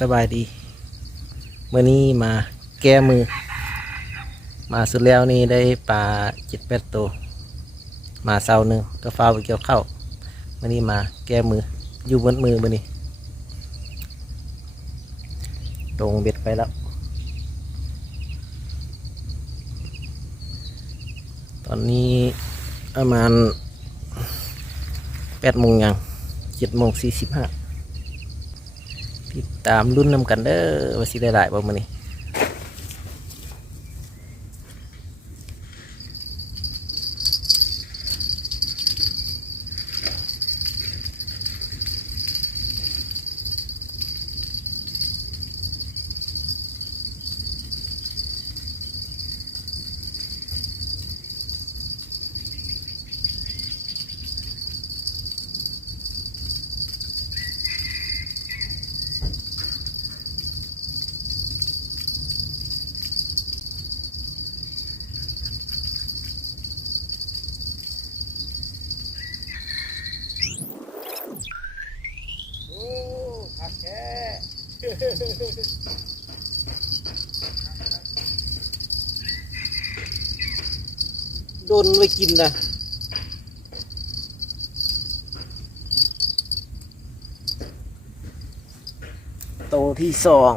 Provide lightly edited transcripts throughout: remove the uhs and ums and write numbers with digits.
สบายดีเมื่อนี้มาแก้มือมาสุดแล้วนี่ได้ปลา7-8 ตัวมาเสาหนึ่งก็ฟ้าไปเกี่ยวข้าวเมื่อนี้มาแก้มืออยู่บนมือมื่อนี้ตรงเบ็ดไปแล้วตอนนี้ประมาณ8 โมงยัง7:45ติดตามรุ่นนำกันเด้อว่าสิได้หลายบ่มื้อนี้คักแท้โดนไว้กินนะโตที่สอง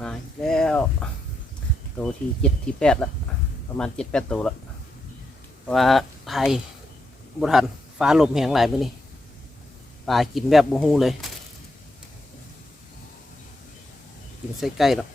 มาอีกแล้วตัวที่7 ที่ 8แล้วประมาณ7-8 ตัวแล้วเพราะว่าไทยบุทันฟ้าลมแห้งหลายมื้อนี้ปลากินแบบบูฮูเลยกินไส้ไก่แล้ว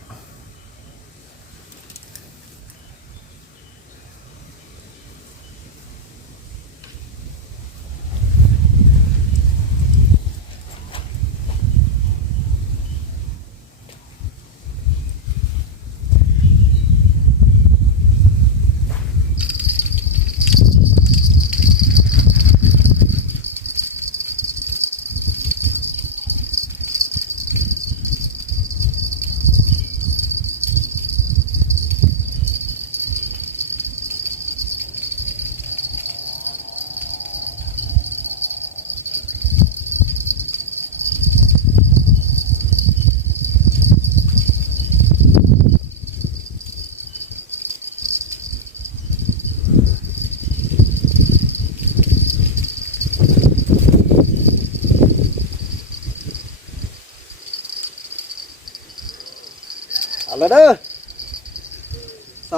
เอาละเด้อ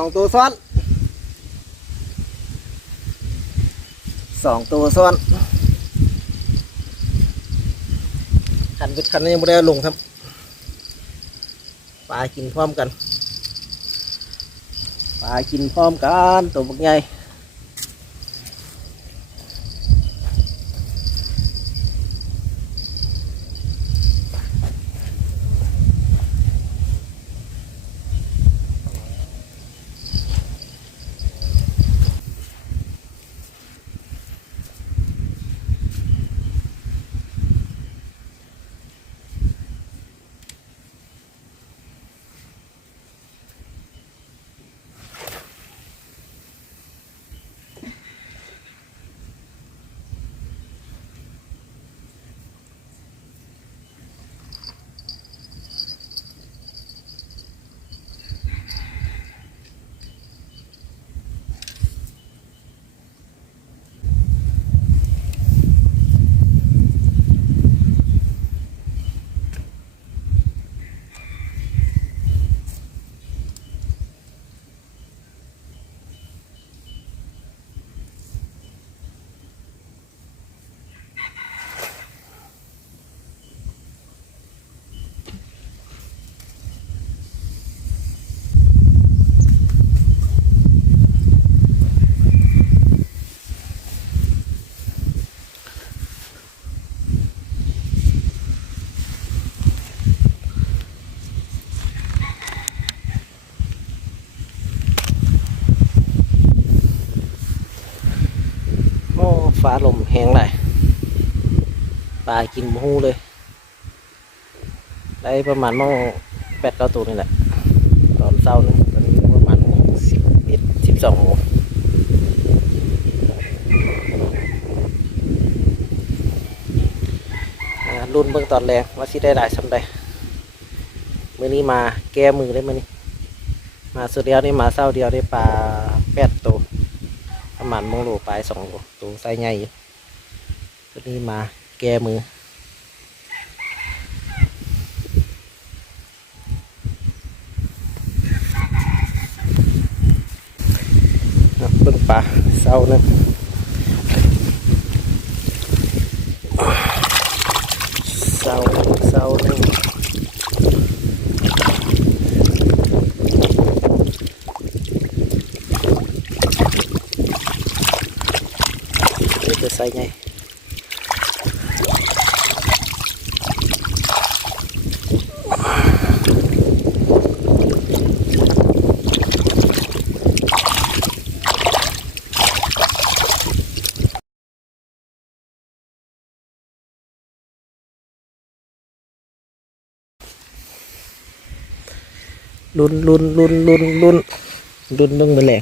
2 ตัวซ้อน2 ตัวซ้อนขันเป็นขันยังไม่ได้ลงครับปลากินพร้อมกันปลากินพร้อมกันตัวบักใหญ่ ฟ้าลมแห้งหลายปลากินหมูเลย ได้ประมาณมั่ง8-9 ตัวนี่แหละตอนเช้านึงตอนนี้ประมาณ11-12 โมงรุ่นเบื้องตอนแรงว่าสิได้หลายสำใดมื้อนี้มาแก้มือเลยมื้อนี้มาสุดเดียวนี่มาเช้าเดียวได้ปลา8 ตัวประมาณโมงโลปลาย2 โลตัวไซส์ใหญ่อยู่ตัวนี้มาแก้มือเบิ่งปลาเช้านึงเช้านึงนี่คือไซส์ใหญ่ลุ้นเบิ่งแมลง